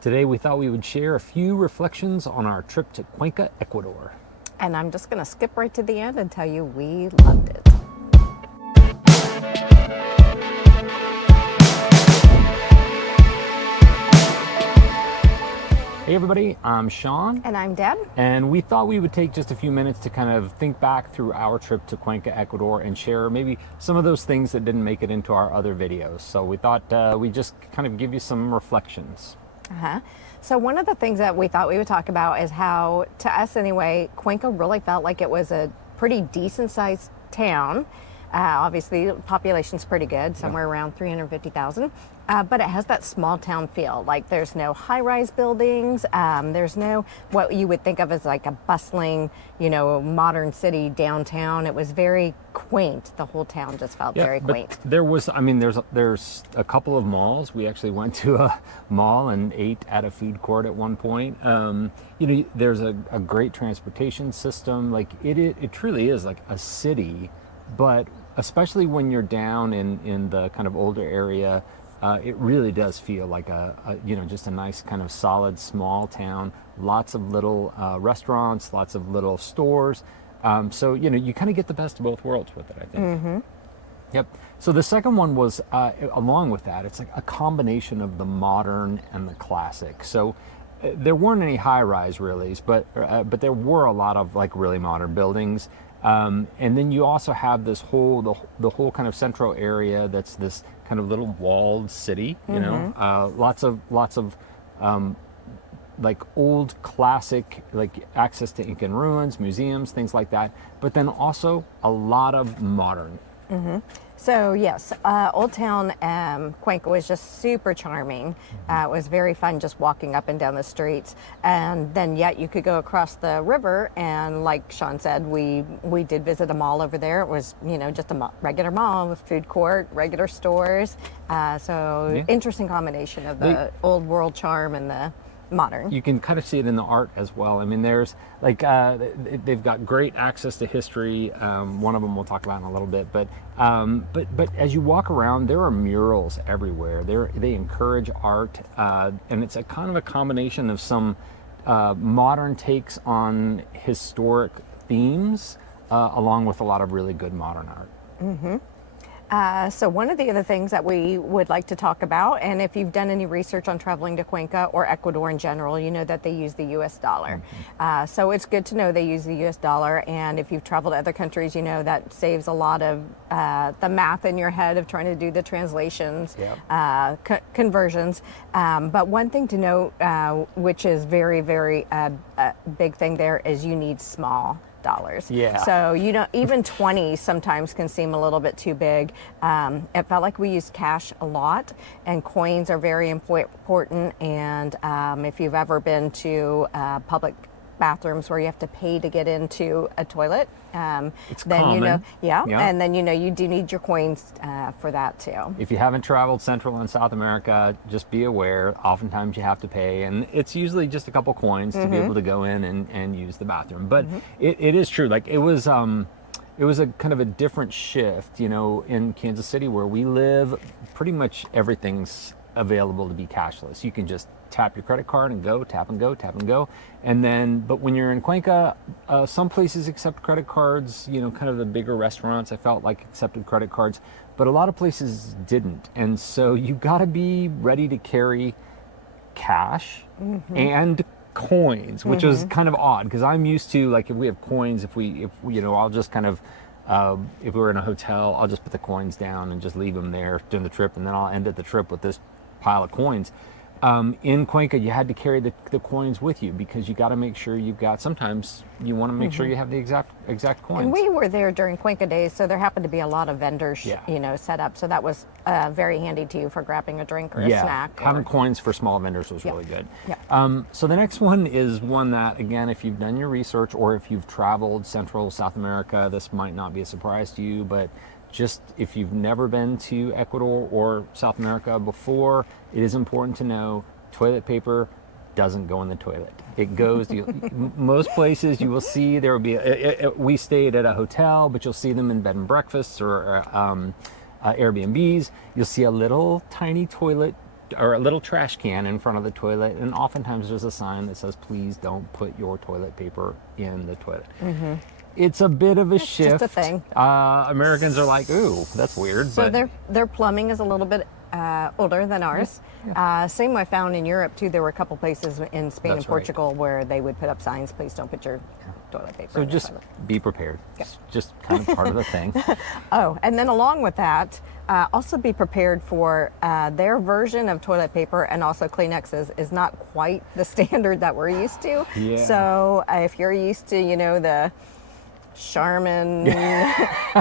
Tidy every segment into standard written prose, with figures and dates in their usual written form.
Today we thought we would share a few reflections on our trip to Cuenca, Ecuador. And I'm just going to skip right to the end and tell you we loved it. Hey everybody, I'm Sean. And I'm Deb. And we thought we would take just a few minutes to kind of think back through our trip to Cuenca, Ecuador and share maybe some of those things that didn't make it into our other videos. So we thought we'd just kind of give you some reflections. So one of the things that we thought we would talk about is how, to us anyway, Cuenca really felt like it was a pretty decent sized town. Obviously, the population's pretty good, somewhere around 350,000. But it has that small town feel. Like there's no high-rise buildings. There's no what you would think of as like a bustling, modern city downtown. It was very quaint. The whole town just felt very quaint. There was, there's a couple of malls. We actually went to a mall and ate at a food court at one point. There's a great transportation system. Like it truly is like a city, but especially when you're down in the kind of older area, it really does feel like just a nice kind of solid small town. Lots of little restaurants, lots of little stores. So you kind of get the best of both worlds with it, I think. Mm-hmm. Yep. So the second one was along with that, it's like a combination of the modern and the classic. So there weren't any high-rise really, but there were a lot of like really modern buildings. And then you also have this whole the whole kind of central area that's this kind of little walled city, lots of like old classic, like access to Incan ruins, museums, things like that, but then also a lot of modern. Mm-hmm. So yes, Old Town Cuenca was just super charming. It was very fun just walking up and down the streets, and then yet you could go across the river, and like Sean said, we did visit a mall over there. It was just a regular mall with food court, regular stores. Interesting combination of the old world charm and the modern. You can kind of see it in the art as well. I mean, there's like they've got great access to history. One of them we'll talk about in a little bit, but as you walk around, there are murals everywhere. They encourage art, and it's a kind of a combination of some modern takes on historic themes, along with a lot of really good modern art. Mm-hmm. So one of the other things that we would like to talk about, and if you've done any research on traveling to Cuenca or Ecuador in general, you know that they use the US dollar. Mm-hmm. So it's good to know they use the US dollar, and if you've traveled to other countries, that saves a lot of the math in your head of trying to do the translations, conversions. But one thing to note, which is very, very big thing there, is you need small dollars. Yeah. So even 20 sometimes can seem a little bit too big. It felt like we used cash a lot, and coins are very important. And if you've ever been to public bathrooms where you have to pay to get into a toilet, it's then common. And then you do need your coins for that too. If you haven't traveled Central and South America, just be aware, oftentimes you have to pay, and it's usually just a couple coins to be able to go in and use the bathroom. But it is true, like it was a kind of a different shift, in Kansas City where we live. Pretty much everything's available to be cashless. You can just tap your credit card and go, tap and go, tap and go. And then, but when you're in Cuenca, some places accept credit cards, kind of the bigger restaurants I felt like accepted credit cards, but a lot of places didn't. And so you gotta be ready to carry cash and coins, which was kind of odd because I'm used to, like, if we have coins, if I'll just kind of, if we're in a hotel, I'll just put the coins down and just leave them there during the trip, and then I'll end at the trip with this pile of coins. In Cuenca, you had to carry the coins with you because you got to make sure you've got. Sometimes you want to make sure you have the exact coins. And we were there during Cuenca days, so there happened to be a lot of vendors, set up. So that was very handy to you for grabbing a drink or a snack. Having coins for small vendors was really good. Yeah. So the next one is one that, again, if you've done your research or if you've traveled Central South America, this might not be a surprise to you, but just if you've never been to Ecuador or South America before, it is important to know toilet paper doesn't go in the toilet. It goes to most places you will see there will be we stayed at a hotel, but you'll see them in bed and breakfasts or Airbnbs. You'll see a little tiny toilet or a little trash can in front of the toilet, and oftentimes there's a sign that says, please don't put your toilet paper in the toilet. It's a bit of a shift. Just a thing. Americans are like, ooh, that's weird. So but their plumbing is a little bit older than ours. Same I found in Europe too. There were a couple places in Spain That's and Portugal where they would put up signs, please don't put your toilet paper so in the just toilet. be prepared. It's just kind of part of the thing. Oh, and then along with that, also be prepared for their version of toilet paper and also Kleenexes is not quite the standard that we're used to. Yeah. So if you're used to, the Charmin,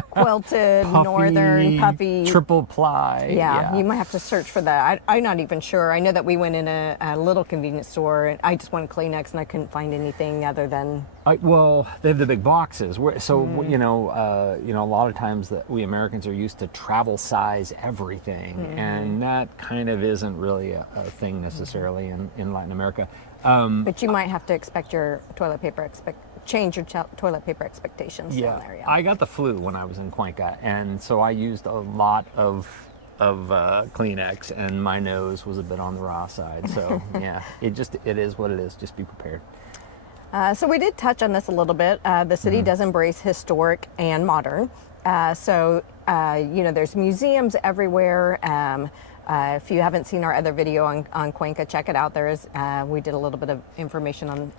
quilted, Puffy, northern, puffy. triple ply. Yeah, you might have to search for that. I'm not even sure. I know that we went in a little convenience store and I just wanted Kleenex and I couldn't find anything other than. Well, they have the big boxes. So a lot of times that we Americans are used to travel size everything, and that kind of isn't really a thing necessarily in Latin America. But you might have to expect your toilet paper change your toilet paper expectations down there. Yeah. I got the flu when I was in Cuenca, and so I used a lot of Kleenex, and my nose was a bit on the raw side. So it is what it is. Just be prepared. So we did touch on this a little bit. The city does embrace historic and modern. There's museums everywhere. If you haven't seen our other video on Cuenca, check it out. We did a little bit of information on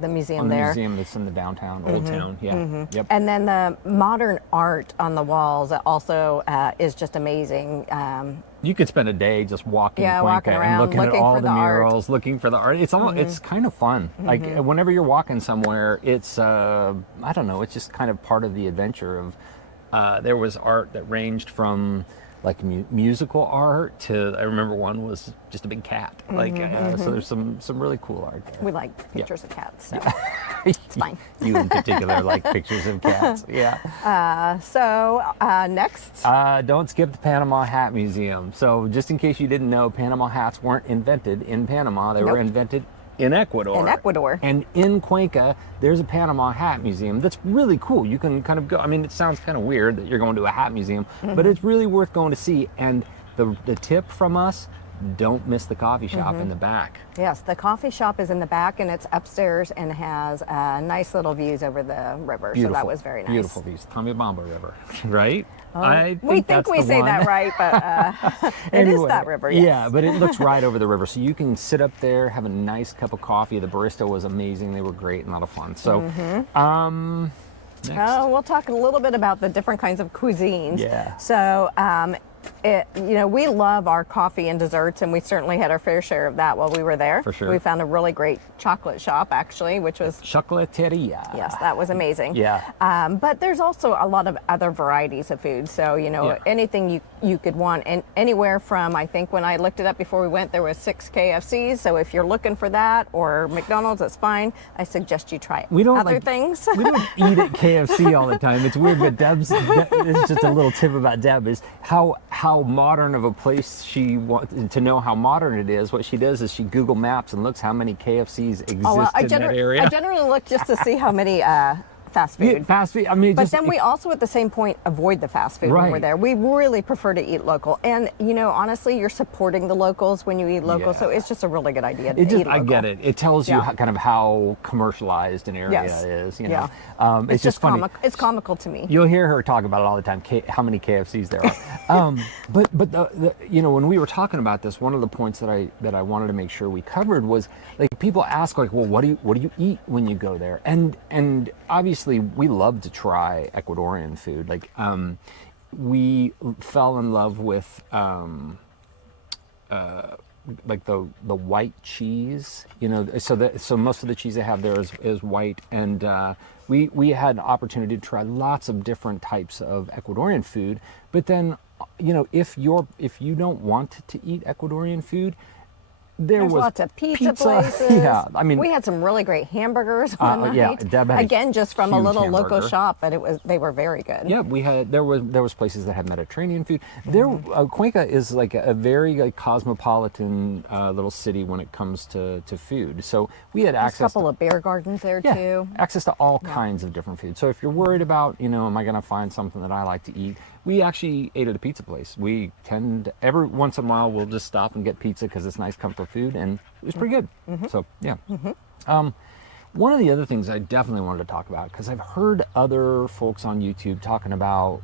the museum there. The museum that's in the downtown, Old Town. Yeah. Yep. And then the modern art on the walls also is just amazing. You could spend a day just walking Cuenca walking around, and looking at all for the the murals, looking for the art. It's kind of fun. Like whenever you're walking somewhere, it's I don't know, it's just kind of part of the adventure of there was art that ranged from like musical art to, I remember one was just a big cat. So there's some really cool art there. We like pictures of cats, so It's fine. You in particular like pictures of cats. Yeah. Next. Don't skip the Panama Hat Museum. So just in case you didn't know, Panama hats weren't invented in Panama. They were invented in Ecuador. In Ecuador. And in Cuenca, there's a Panama Hat Museum that's really cool. You can kind of go, I mean, it sounds kind of weird that you're going to a hat museum, but it's really worth going to see. And the tip from us, don't miss the coffee shop in the back. Yes, the coffee shop is in the back and it's upstairs and has nice little views over the river. Beautiful, so that was very nice. Beautiful views. Tomebamba River, right? We think we say that right, but it is that river, yes. Yeah, but it looks right over the river. So you can sit up there, have a nice cup of coffee. The barista was amazing. They were great and a lot of fun. So, next. We'll talk a little bit about the different kinds of cuisines. Yeah. So, we love our coffee and desserts, and we certainly had our fair share of that while we were there. For sure. We found a really great chocolate shop, actually, which was... Chocolateria. Yes, that was amazing. Yeah. But there's also a lot of other varieties of food. So, anything you could want. And anywhere from, I think when I looked it up before we went, there was 6 KFCs. So if you're looking for that, or McDonald's, that's fine. I suggest you try other things. We don't eat at KFC all the time. It's weird, but this is just a little tip about Deb, is how modern of a place she wants to know how modern it is. What she does is she Google Maps and looks how many KFCs exist in that area. I generally look just to see how many fast food. Fast food. I mean, but then we also, at the same point, avoid the fast food when we're there. We really prefer to eat local, and honestly, you're supporting the locals when you eat local. Yeah. So it's just a really good idea to eat local. I get it. It tells you how commercialised an area is. It's just funny. It's comical to me. You'll hear her talk about it all the time. How many KFCs there are. But when we were talking about this, one of the points that I wanted to make sure we covered was, like, people ask, like, well, what do you eat when you go there? And obviously we love to try Ecuadorian food. Like, we fell in love with like the white cheese, so most of the cheese they have there is white, and we had an opportunity to try lots of different types of Ecuadorian food. But then, if you don't want to eat Ecuadorian food, There's lots of pizza places. Yeah, I mean, we had some really great hamburgers one night. Yeah, Deb had again, just from a little local shop, but they were very good. Yeah, there was places that had Mediterranean food. Cuenca is like a very cosmopolitan little city when it comes to food. So we had access. A couple of beer gardens there too. Access to all kinds of different food. So if you're worried about, am I going to find something that I like to eat? we actually ate at a pizza place. We tend every once in a while we'll just stop and get pizza because it's nice comfort food, and it was pretty good. So yeah. One of the other things I definitely wanted to talk about, because I've heard other folks on YouTube talking about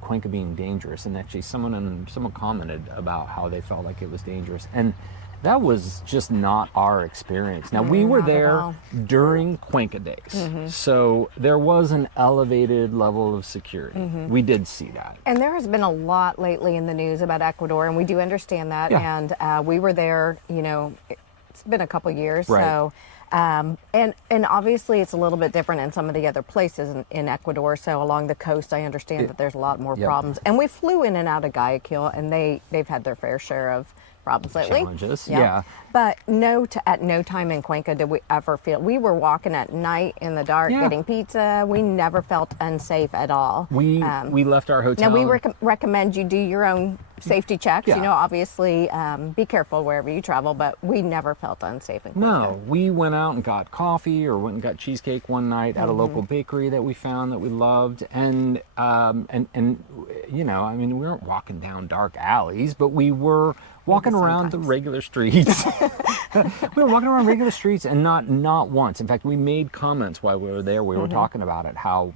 Cuenca being dangerous, and actually someone commented about how they felt like it was dangerous, and that was just not our experience. Now, we were there during Cuenca days, so there was an elevated level of security. We did see that. And there has been a lot lately in the news about Ecuador, and we do understand that. Yeah. And we were there, it's been a couple years, Right. so and obviously it's a little bit different in some of the other places in Ecuador. So along the coast, I understand that there's a lot more problems. And we flew in and out of Guayaquil, and they've had their fair share of problems lately. Challenges, yeah. But at no time in Cuenca did we ever feel, we were walking at night in the dark getting pizza. We never felt unsafe at all. We left our hotel. Now we recommend you do your own safety checks. Yeah. Obviously be careful wherever you travel, but we never felt unsafe in Cuenca. No, we went out and got coffee or went and got cheesecake one night at a local bakery that we found that we loved, and we weren't walking down dark alleys, but we were walking around the regular streets. We were walking around regular streets, and not once. In fact, we made comments while we were there. We were talking about it, how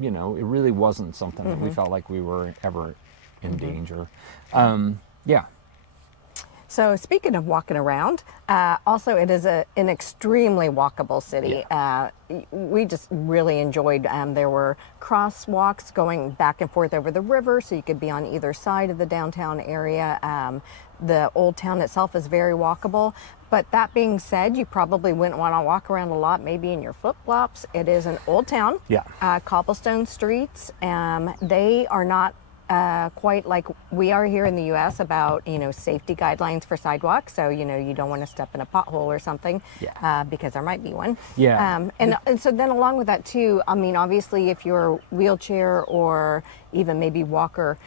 it really wasn't something that we felt like we were ever in danger. Yeah. So speaking of walking around, also it is an extremely walkable city. Yeah. We just really enjoyed, there were crosswalks going back and forth over the river, so you could be on either side of the downtown area. The old town itself is very walkable. But that being said, you probably wouldn't want to walk around a lot, maybe in your flip-flops. It is an old town. Yeah. Cobblestone streets. They are not quite like we are here in the U.S. about, safety guidelines for sidewalks. So, you don't want to step in a pothole or something because there might be one. Yeah. And so then along with that too, obviously if you're wheelchair or even maybe walker,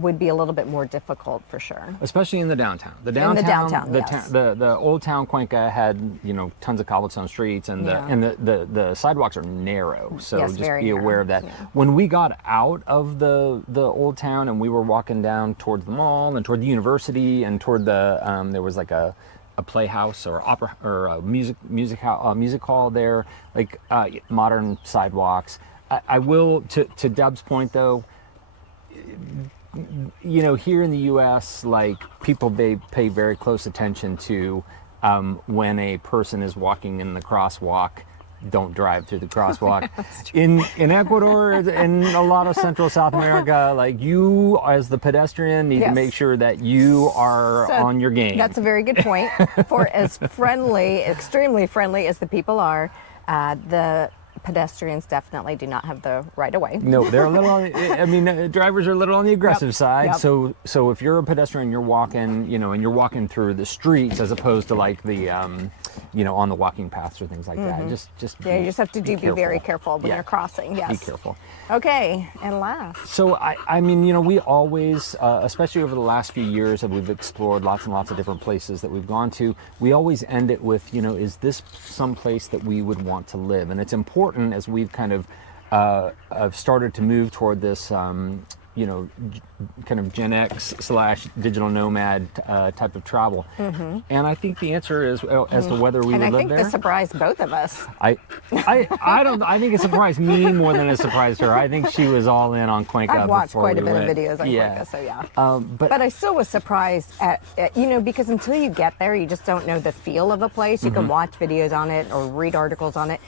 would be a little bit more difficult for sure. Especially in the downtown. The old town Cuenca had, tons of cobblestone streets, and the sidewalks are narrow. So just be aware of that. Yeah. When we got out of the old town and we were walking down towards the mall and toward the university and toward the there was like a playhouse or opera or a music hall there, like modern sidewalks. I will, to Deb's point though, here in the U.S., like people, they pay very close attention to when a person is walking in the crosswalk. Don't drive through the crosswalk. In Ecuador and a lot of Central South America, like you as the pedestrian need to make sure that you are on your game. That's a very good point. For as extremely friendly as the people are, the pedestrians definitely do not have the right of way. No, they're a little, drivers are a little on the aggressive side. Yep. So if you're a pedestrian, you're walking, and you're walking through the streets as opposed to like the, on the walking paths or things like that. Just you just have to be very careful when you're crossing. Yes. Be careful. Okay, and last. So we always, especially over the last few years that we've explored lots and lots of different places that we've gone to, we always end it with, is this some place that we would want to live? And it's important as we've kind of started to move toward this, kind of GenX / digital nomad type of travel. And I think the answer is as to whether we would live there. And I think this surprised both of us. I think it surprised me more than it surprised her. I think she was all in on Cuenca. I've watched quite a bit of videos on Cuenca, so yeah. But I still was surprised at because until you get there, you just don't know the feel of a place. You can watch videos on it or read articles on it.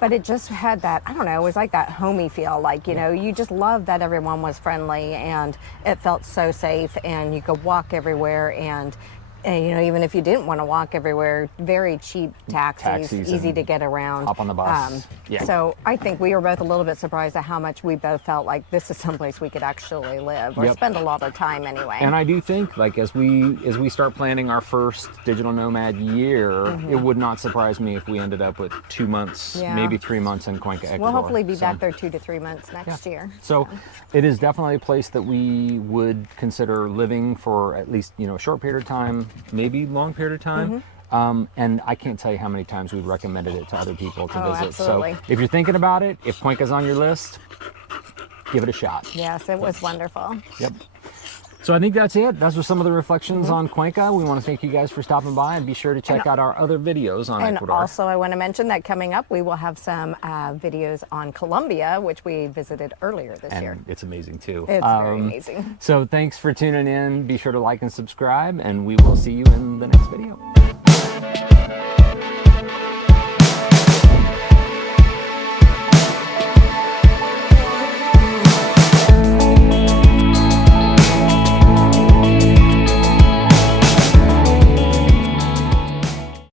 But it just had that, I don't know, it was like that homey feel. Like, you just loved that everyone was friendly and it felt so safe, and you could walk everywhere, and even if you didn't want to walk everywhere, very cheap taxis easy to get around. Hop on the bus. So I think we were both a little bit surprised at how much we both felt like this is someplace we could actually live or spend a lot of time anyway. And I do think, like, as we start planning our first digital nomad year, it would not surprise me if we ended up with 2 months, maybe 3 months in Cuenca, Ecuador. We'll hopefully be back there 2 to 3 months next year. So it is definitely a place that we would consider living for at least, a short period of time, maybe long period of time. And I can't tell you how many times we've recommended it to other people to visit. Absolutely. So if you're thinking about it, if Cuenca's on your list, give it a shot. Yes, it was wonderful. Yep. So I think that's it. Those were some of the reflections on Cuenca. We want to thank you guys for stopping by, and be sure to check out our other videos on Ecuador. And also I want to mention that coming up, we will have some videos on Colombia, which we visited earlier this year. It's amazing too. It's very amazing. So thanks for tuning in. Be sure to like and subscribe, and we will see you in the next video.